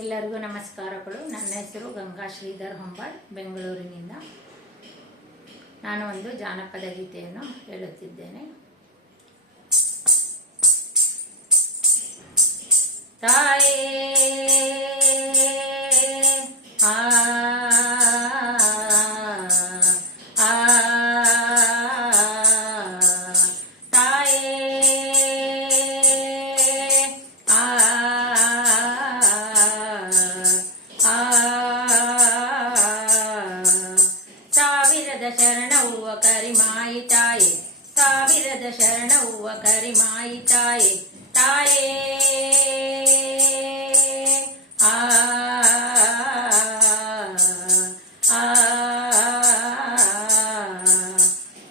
ಎಲ್ಲರಿಗೂ ನಮಸ್ಕಾರಗಳು. ನನ್ನ ಹೆಸರು ಗಂಗಾ ಶ್ರೀಧರ್ ಹೊಂಬಾಳ್, ಬೆಂಗಳೂರಿನಿಂದ. ನಾನು ಒಂದು ಜಾನಪದ ಗೀತೆಯನ್ನು ಹೇಳುತ್ತಿದ್ದೇನೆ. ತಾಯೇ ಆ ಸಾವಿರದ ಶರಣವ್ವ ಕರಿಮಾಯಿ ತಾಯೆ, ಸಾವಿರದ ಶರಣವ್ವ ಕರಿಮಾಯಿ ತಾಯೆ, ತಾಯೇ ಆ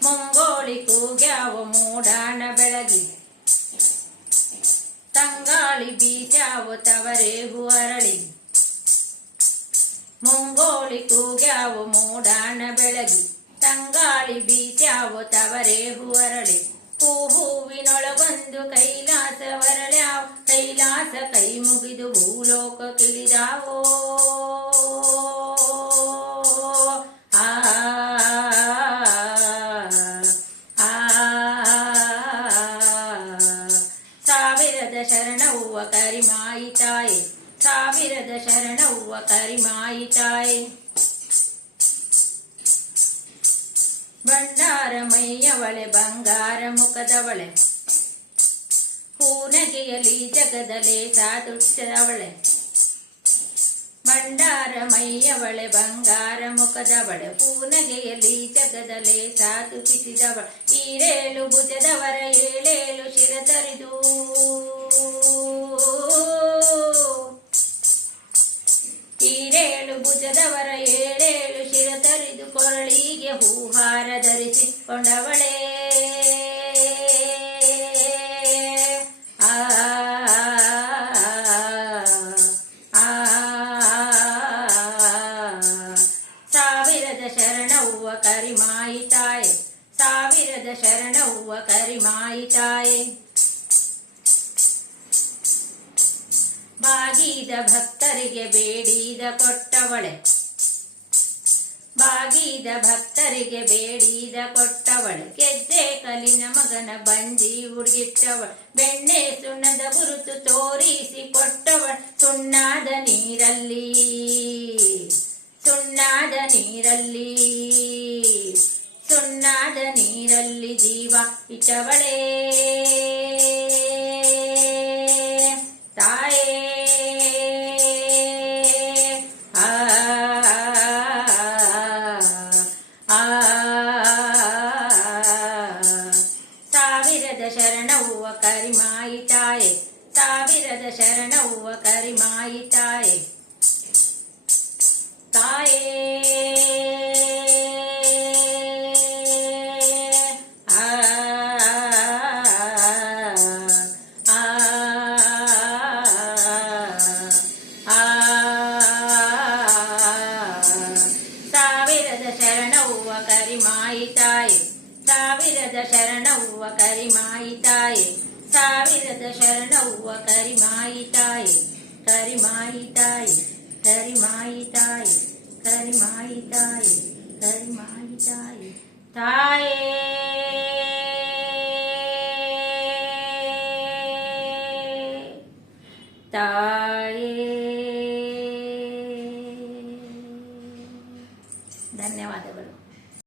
ಮುಂಗೋಳಿ ಕೂಗ್ಯಾವ ಮೂಡಾಣ ಬೆಳಗಿ, ತಂಗಾಳಿ ಬೀಚಾವ ತವರೇಗು ಅರಳಿ. ಮುಂಗೋಳಿ ಕೂಗ್ಯಾವ ಮೂಡಾಣ ಬೆಳಗಿ, ತಂಗಾಳಿ ಬೀಚಾವ ತವರೇಗು ಅರಳಿ. ಹೂವಿನೊಳಗೊಂದು ಕೈಲಾಸ ವರಳ್ಯಾವ, ಕೈಲಾಸ ಕೈ ಮುಗಿದು ಭೂಲೋಕ ಕಿಳಿದಾವೋ. ಆ ಸಾವಿರದ ಶರಣವ್ವ ಕರಿಮಾಯಿ ತಾಯೆ, ಸಾವಿರದ ಶರಣವ್ವ ಕರಿಮಾಯಿ ತಾಯೆ. ಬಂಡಾರ ಮೈಯವಳೆ ಬಂಗಾರ ಮುಖದವಳೆ, ಹೂನಗೆಯಲಿ ಜಗದಲೇ ಸಾದುಟ್ಟದವಳೆ. ಬಂಡಾರ ಮೈಯವಳೆ ಬಂಗಾರ ಮುಖದವಳೆ, ಹೂನಗೆಯಲಿ ಜಗದಲೇ ಸಾದು ಕಿಸಿದವಳೆ. ಈರೇಳು ಭುಜದವರ ಏಳೇಳು ಶಿರತರಿದು, ಈರೇಳು ಭುಜದವರ ಏಳೇಳು ಶಿರತರಿದು, ಕೊರಳಿಗೆ ಹೂಹಾರ ಧರಿಸಿಕೊಂಡವಳೇ. ಆ ಸಾವಿರದ ಶರಣವ್ವ ಕರಿಮಾಯಿ ತಾಯೆ, ಸಾವಿರದ ಶರಣವ್ವ ಕರಿಮಾಯಿ ತಾಯೆ. ಬಾಗಿದ ಭಕ್ತರಿಗೆ ಬೇಡಿದ ಕೊಟ್ಟವಳೆ, ಬಾಗಿದ ಭಕ್ತರಿಗೆ ಬೇಡಿದ ಕೊಟ್ಟವಳೆ. ಗೆಜ್ಜೆ ಕಲಿನ ಮಗನ ಬಂಜಿ ಹುಡುಗಿಟ್ಟವಳು, ಬೆಣ್ಣೆ ಸುಣ್ಣದ ಗುರುತು ತೋರಿಸಿ ಕೊಟ್ಟವಳು. ಸುಣ್ಣಾದ ನೀರಲ್ಲಿ, ಸುಣ್ಣಾದ ನೀರಲ್ಲಿ, ಸುಣ್ಣಾದ ನೀರಲ್ಲಿ ಜೀವ ಇಟ್ಟವಳೇ. ತಾಯೇ ಸಾವಿರದ ಶರಣವ್ವ ಕರಿಮಾಯಿ ತಾಯೆ, ಸಾವಿರದ ಶರಣವ್ವ ಕರಿಮಾಯಿ ತಾಯೆ, ತಾಯೇ ಸಾವಿರದ ಶರಣವ್ವ ಕರಿಮಾಯಿ ತಾಯೆ, ಸಾವಿರದ ಶರಣವ್ವ ಕರಿಮಾಯಿ ತಾಯೆ, ಸಾವಿರದ ಶರಣವ್ವ ಕರಿಮಾಯಿ ತಾಯೆ, ಕರಿಮಾಯಿ ತಾಯೆ, ಕರಿಮಾಯಿ ತಾಯೆ, ಕರಿಮಾಯಿ ತಾಯೆ, ಕರಿಮಾಯಿ ತಾಯೆ, ತಾಯೇ ತಾಯೇ. ಧನ್ಯವಾದಗಳು.